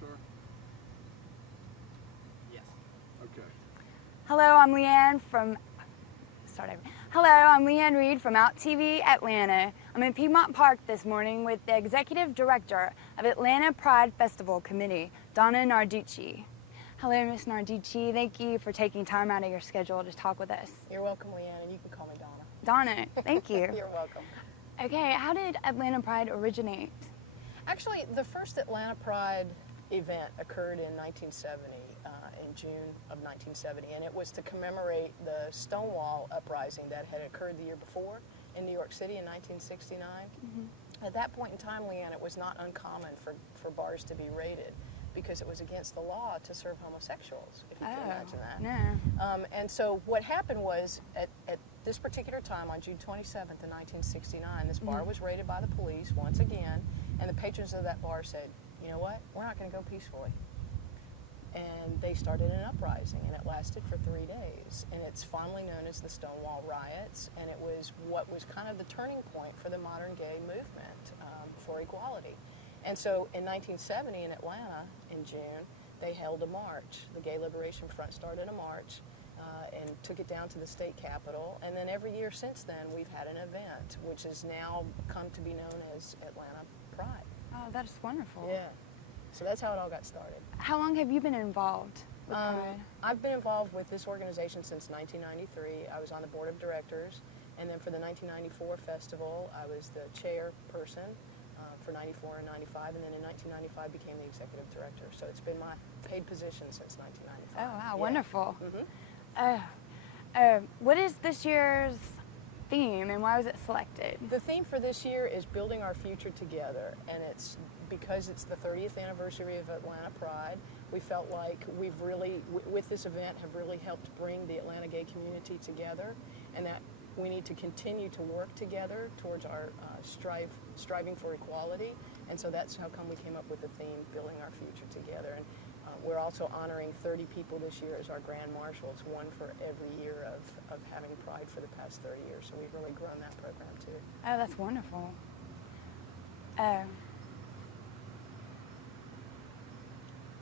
sir? Yes. Okay. Hello, I'm Leanne from. Hello, I'm Leanne Reed from Out TV Atlanta. I'm in Piedmont Park this morning with the Executive Director of Atlanta Pride Festival Committee, Donna Narducci. Hello, Miss Narducci. Thank you for taking time out of your schedule to talk with us. You're welcome, Leanne, and you can call me Donna. Donna, thank you. You're welcome. Okay, how did Atlanta Pride originate? Actually, the first Atlanta Pride event occurred in 1970, in June of 1970, and it was to commemorate the Stonewall uprising that had occurred the year before in New York City in 1969. Mm-hmm. At that point in time, Leanne, it was not uncommon for bars to be raided because it was against the law to serve homosexuals, if you can imagine that. No. And so what happened was, at this particular time, on June 27th of 1969, this bar was raided by the police once again, and the patrons of that bar said, you know what, we're not going to go peacefully. And they started an uprising, and it lasted for 3 days. And it's fondly known as the Stonewall Riots, and it was what was kind of the turning point for the modern gay movement for equality. And so in 1970 in Atlanta, in June, they held a march. The Gay Liberation Front started a march and took it down to the state capitol. And then every year since then, we've had an event, which has now come to be known as Atlanta Pride. Oh, that's wonderful. Yeah. So that's how it all got started. How long have you been involved with Pride? I've been involved with this organization since 1993. I was on the board of directors. And then for the 1994 festival, I was the chairperson for 94 and 95, and then in 1995 became the executive director. So it's been my paid position since 1995. Oh, wow, Yeah. wonderful. Mm-hmm. What is this year's theme, and why was it selected? The theme for this year is Building Our Future Together, and it's because it's the 30th anniversary of Atlanta Pride. We felt like we've really, with this event, have really helped bring the Atlanta gay community together, and that we need to continue to work together towards our striving for equality. And so that's how come we came up with the theme, Building Our Future Together. And we're also honoring 30 people this year as our grand marshals, one for every year of having Pride for the past 30 years. So we've really grown that program too. Oh, that's wonderful.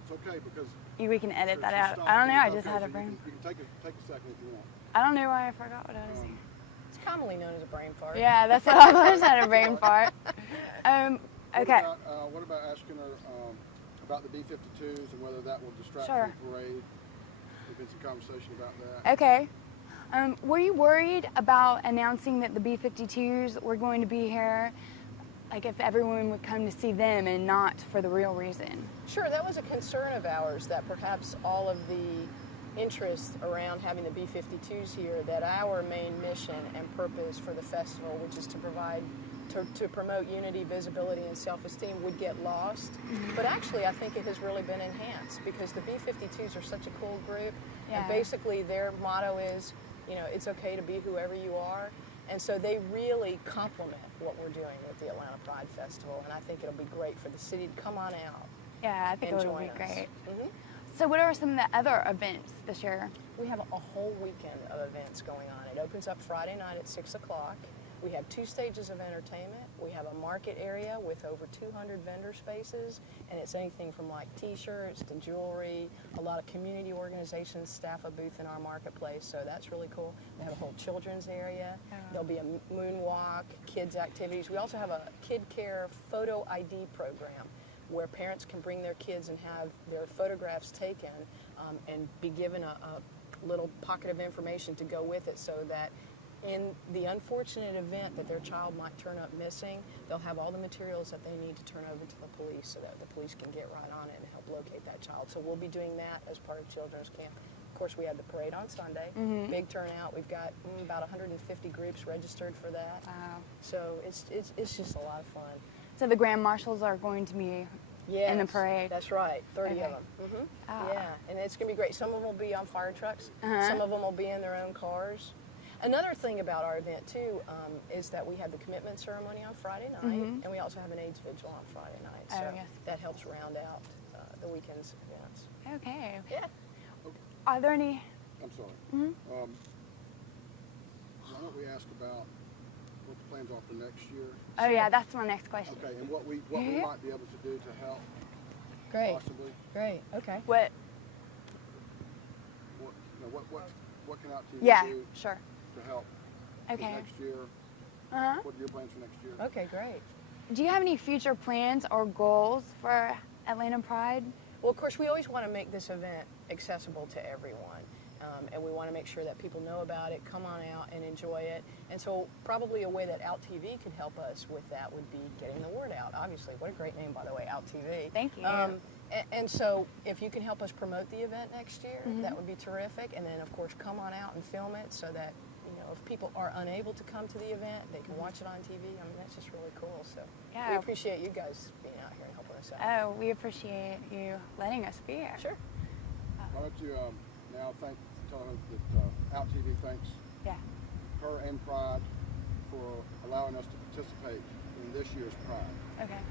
It's okay because We can edit that just out. stop. I don't know, I It's just okay, had so a brain. You can take a second if you want. I don't know why I forgot what I was saying. It's commonly known as a brain fart. Yeah, that's what I just had a brain fart. Okay. What about asking her about the B-52s and whether that will distract Sure. from the parade? There's been some conversation about that. Okay. Were you worried about announcing that the B-52s were going to be here? Like if everyone would come to see them and not for the real reason? Sure, that was a concern of ours, that perhaps all of the interest around having the B-52s here, that our main mission and purpose for the festival, which is to provide, to promote unity, visibility, and self-esteem, would get lost. But actually, I think it has really been enhanced because the B-52s are such a cool group. Yeah. And basically their motto is, you know, it's okay to be whoever you are. And so they really complement what we're doing with the Atlanta Pride Festival. And I think it'll be great for the city to come on out. Yeah, I think and it would join be us. great. Mm-hmm. So what are some of the other events this year? We have a whole weekend of events going on. It opens up Friday night at 6 o'clock. We have 2 stages of entertainment. We have a market area with over 200 vendor spaces, and it's anything from like t-shirts to jewelry. A lot of community organizations staff a booth in our marketplace, so that's really cool. We have a whole children's area. There'll be a moonwalk, kids activities. We also have a kid care photo ID program where parents can bring their kids and have their photographs taken and be given a little pocket of information to go with it, so that in the unfortunate event that their child might turn up missing, they'll have all the materials that they need to turn over to the police so that the police can get right on it and help locate that child. So we'll be doing that as part of Children's Camp. Of course, we had the parade on Sunday. Big turnout. We've got about 150 groups registered for that. Wow. So it's just a lot of fun. So the Grand Marshals are going to be in the parade? That's right, 30 Okay. of them. Mm-hmm. Ah. Yeah, and it's going to be great. Some of them will be on fire trucks. Some of them will be in their own cars. Another thing about our event, too, is that we have the commitment ceremony on Friday night, and we also have an AIDS vigil on Friday night. So yes. that helps round out the weekend's events. Okay. Yeah. Are there any? I'm sorry. Why don't we ask about what the plans are for next year? Oh yeah, that's my next question. Okay, and what we might be able to do to help Great. possibly. Great. Okay. What? What can Out TV Yeah, do sure. to help for Okay. next year? Uh-huh. What are your plans for next year? Okay, great. Do you have any future plans or goals for Atlanta Pride? Well, of course, we always want to make this event accessible to everyone. And we want to make sure that people know about it, come on out and enjoy it. And so probably a way that Out TV could help us with that would be getting the word out. Obviously, what a great name, by the way, Out TV. Thank you. And so if you can help us promote the event next year, that would be terrific. And then, of course, come on out and film it so that, if people are unable to come to the event, they can watch it on TV. I mean, that's just really cool. So Yeah. we appreciate you guys being out here and helping us out. Oh, we appreciate you letting us be here. Sure. Why don't you now tell her that Out TV thanks Yeah. her and Pride for allowing us to participate in this year's Pride. Okay. Okay?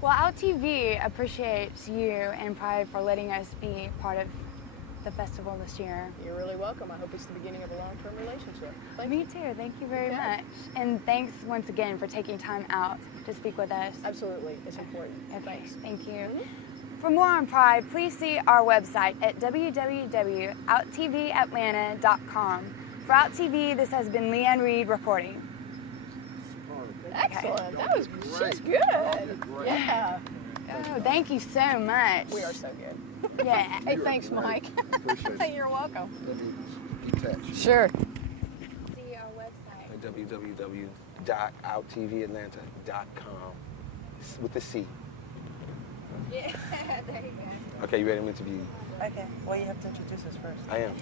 Well, Out TV appreciates you and Pride for letting us be part of the festival this year. You're really welcome. I hope it's the beginning of a long-term relationship. Thank Me you. too. Thank you very Okay. much. And thanks once again for taking time out to speak with us. Absolutely. It's important. Okay, Thanks. thank you. For more on Pride, please see our website at www.outtvatlanta.com. For Out TV, this has been Leanne Reed reporting. Excellent. That was just Great. good. Great. Yeah. Oh, thank you so much. We are so good. Yeah. Hey, thanks, great. Mike. Appreciate it. You're welcome. Let me detach. Sure. See our website. At www.outtvatlanta.com with the C. Yeah, there you go. Okay, you ready to interview? Okay, well, you have to introduce us first. I am.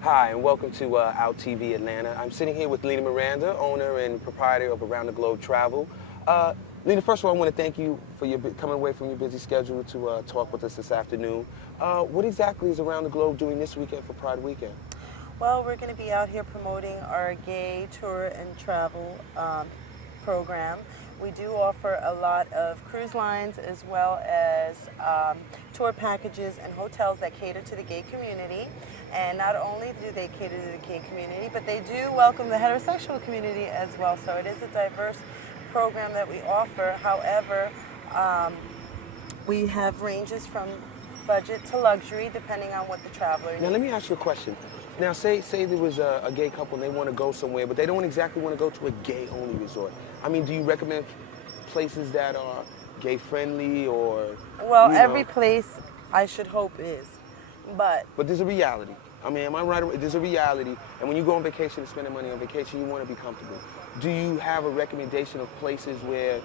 Hi, and welcome to Out TV Atlanta. I'm sitting here with Lena Miranda, owner and proprietor of Around the Globe Travel. Lena, first of all, I want to thank you for coming away from your busy schedule to talk with us this afternoon. What exactly is Around the Globe doing this weekend for Pride Weekend? Well, we're going to be out here promoting our gay tour and travel program. We do offer a lot of cruise lines as well as tour packages and hotels that cater to the gay community. And not only do they cater to the gay community, but they do welcome the heterosexual community as well. So it is a diverse program that we offer. However, we have ranges from budget to luxury depending on what the traveler needs. Now, let me ask you a question. Now, say there was a gay couple and they want to go somewhere, but they don't exactly want to go to a gay-only resort. I mean, do you recommend places that are gay-friendly or... Well, you know? every place I should hope is, but But there's a reality. I mean, am I right? There's a reality. And when you go on vacation and spending money on vacation, you want to be comfortable. Do you have a recommendation of places where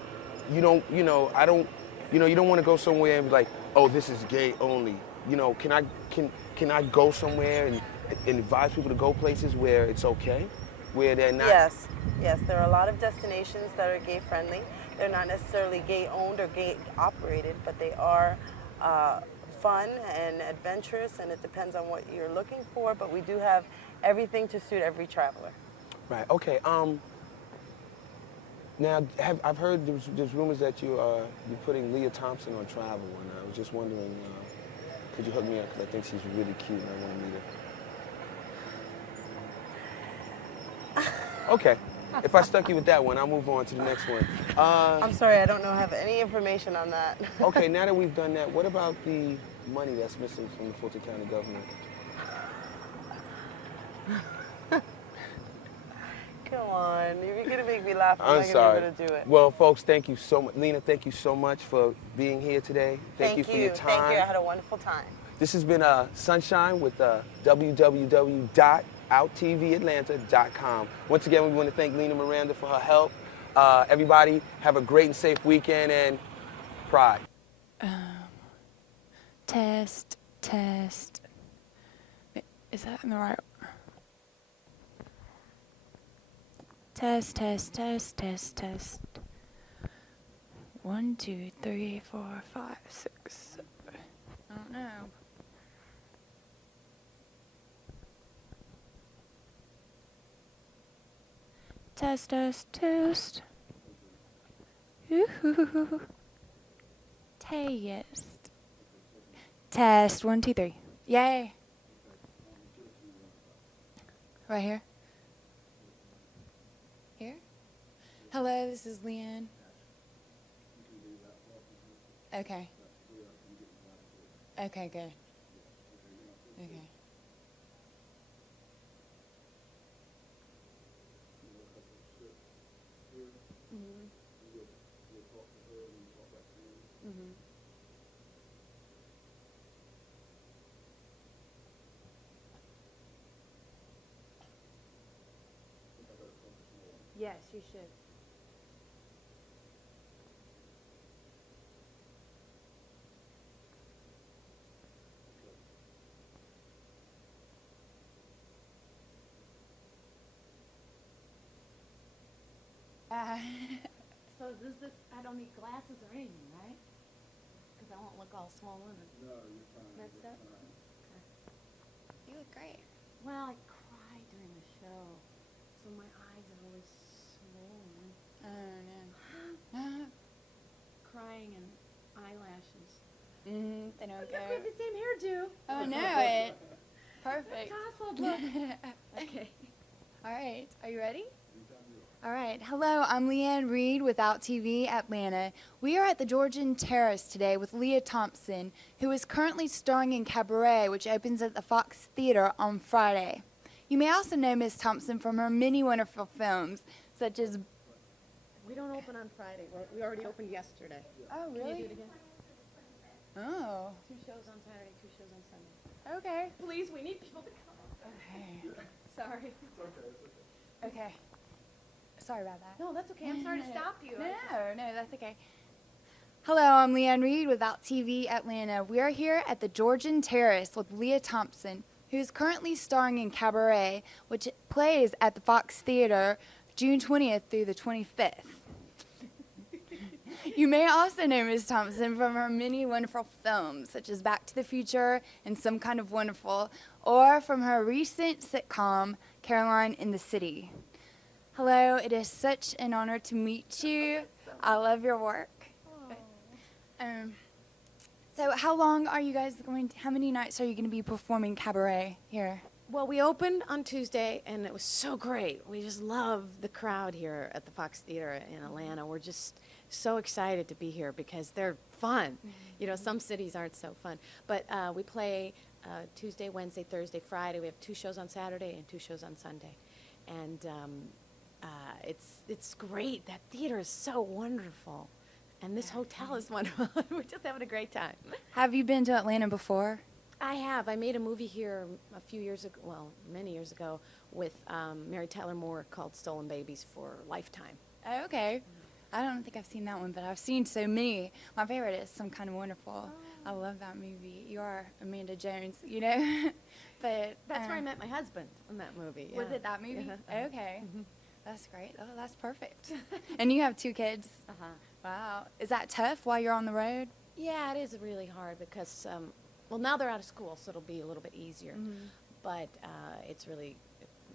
you don't want to go somewhere and be like, oh, this is gay only? Can I go somewhere and advise people to go places where it's okay, where they're not? yes, there are a lot of destinations that are gay friendly. They're not necessarily gay owned or gay operated, but they are fun and adventurous, and it depends on what you're looking for, but we do have everything to suit every traveler. Right. Okay. Now, I've heard there's rumors that you're putting Leah Thompson on Travel, and I was just wondering, could you hook me up? Because I think she's really cute, and I want to meet her. Okay. If I stuck you with that one, I'll move on to the next one. I'm sorry, I don't have any information on that. Okay. Now that we've done that, what about the money that's missing from the Fulton County government? Come on, if you're gonna make me laugh, I'm I'm not sorry. gonna be able to do it. Well, folks, thank you so much. Lena, thank you so much for being here today. Thank you for your time. Thank you. I had a wonderful time. This has been Sunshine with www.outtvatlanta.com. Once again, we want to thank Lena Miranda for her help. Everybody, have a great and safe weekend, and Pride. Test. Is that in the right? Test. 1, 2, 3, 4, 5, 6, 7. I don't know. Test. Ooh. Test. Test. 1, 2, 3. Yay. Right here. Here? Hello, this is Leanne. Okay. Okay, good. Okay. Yes, you should. So I don't need glasses or anything, right? Because I won't look all swollen and No, you're fine. messed You're up. fine. You look great. Well, I cry during the show, so my eyes are always swollen. Oh, no. Crying and eyelashes. They don't Look, go. we have the same hairdo. Oh, I know it. Perfect. Tousled look. Okay. All right. Are you ready? All right. Hello, I'm Leanne Reed with Out TV Atlanta. We are at the Georgian Terrace today with Leah Thompson, who is currently starring in Cabaret, which opens at the Fox Theater on Friday. You may also know Miss Thompson from her many wonderful films, such as... We don't open on Friday. We already opened yesterday. Oh, Can you really? do it again? Oh, 2 shows on Saturday, 2 shows on Sunday. okay. Please, we need people to come. Okay. Sorry. Okay. Sorry about that. No, that's okay. I'm sorry to stop you. No, that's okay. Hello, I'm Leanne Reed with Out TV Atlanta. We are here at the Georgian Terrace with Leah Thompson, who is currently starring in Cabaret, which plays at the Fox Theater June 20th through the 25th. You may also know Ms. Thompson from her many wonderful films, such as Back to the Future and Some Kind of Wonderful, or from her recent sitcom, Caroline in the City. Hello, it is such an honor to meet you. I love your work. So how long are you guys how many nights are you going to be performing Cabaret here? Well, we opened on Tuesday, and it was so great. We just love the crowd here at the Fox Theater in Atlanta. We're just so excited to be here because they're fun. You know, some cities aren't so fun. But we play Tuesday, Wednesday, Thursday, Friday. We have 2 shows on Saturday and 2 shows on Sunday. And it's great. That theater is so wonderful. And this hotel is wonderful. We're just having a great time. Have you been to Atlanta before? I have. I made a movie here a few years ago, well, many years ago, with Mary Tyler Moore called Stolen Babies for Lifetime. Oh, okay. I don't think I've seen that one, but I've seen so many. My favorite is Some Kind of Wonderful. I love that movie. You are Amanda Jones, you know? But That's where I met my husband in that movie. Was yeah. it that movie? Yeah. Okay. That's great. Oh, that's perfect. And you have 2 kids? Uh-huh. Wow. Is that tough while you're on the road? Yeah, it is really hard because, well, now they're out of school, so it'll be a little bit easier. But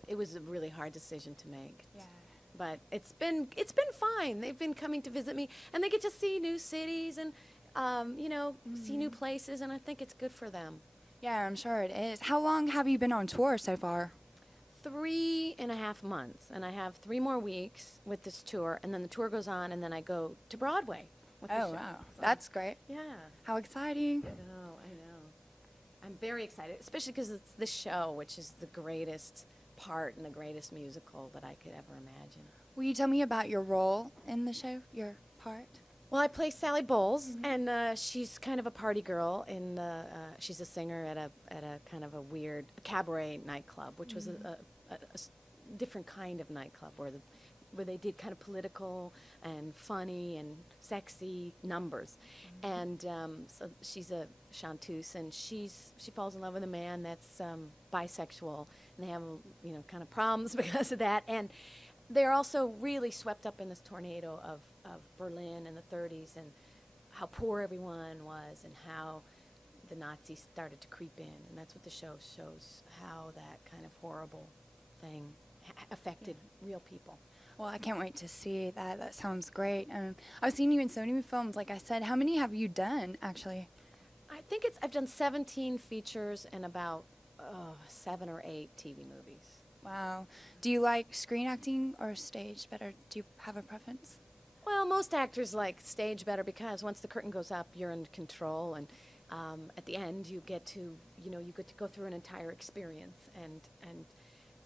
it was a really hard decision to make. Yeah. But it's been fine. They've been coming to visit me, and they get to see new cities and, see new places, and I think it's good for them. Yeah, I'm sure it is. How long have you been on tour so far? 3.5 months, and I have 3 more weeks with this tour, and then the tour goes on, and then I go to Broadway with the Oh, show. wow. So, That's great. yeah. How exciting. I know. I'm very excited, especially because it's this show, which is the greatest part and the greatest musical that I could ever imagine. Will you tell me about your role in the show, your part? Well, I play Sally Bowles, and she's kind of a party girl. She's a singer at a kind of a weird cabaret nightclub, which was a different kind of nightclub where they did kind of political and funny and sexy numbers. And so she's a chanteuse, and she falls in love with a man that's bisexual, and they have kind of problems because of that. And they're also really swept up in this tornado of Berlin in the 30s and how poor everyone was and how the Nazis started to creep in. And that's what the show shows, how that kind of horrible thing affected real people. Well, I can't wait to see that. That sounds great. I've seen you in so many films, like I said. How many have you done, actually? I think I've done 17 features and about 7 or 8 TV movies. Wow. Do you like screen acting or stage better? Do you have a preference? Well, most actors like stage better because once the curtain goes up, you're in control, and at the end, you get to go through an entire experience and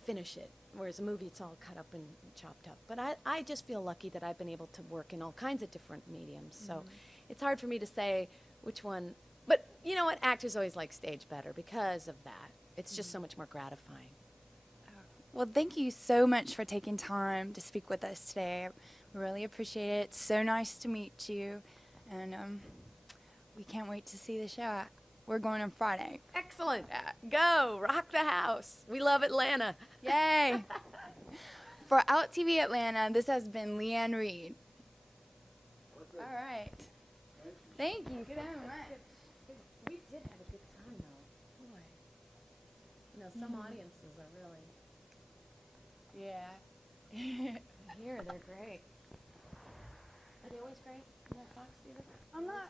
finish it. Whereas a movie, it's all cut up and chopped up. But I just feel lucky that I've been able to work in all kinds of different mediums. So it's hard for me to say which one. But you know what? Actors always like stage better because of that. It's just so much more gratifying. Well, thank you so much for taking time to speak with us today. We really appreciate it. It's so nice to meet you. And we can't wait to see the show. We're going on Friday. Excellent. Go. Rock the house. We love Atlanta. Yay! For Out TV Atlanta, this has been Leanne Reed. All right. Thank you so much. We did have a good time, though. Boy. You know, some audiences are really... Yeah. Here, they're great. Are they always great in that Fox Theater? I'm not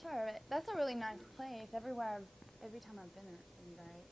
sure, but that's a really nice place. Every time I've been there, it's been great.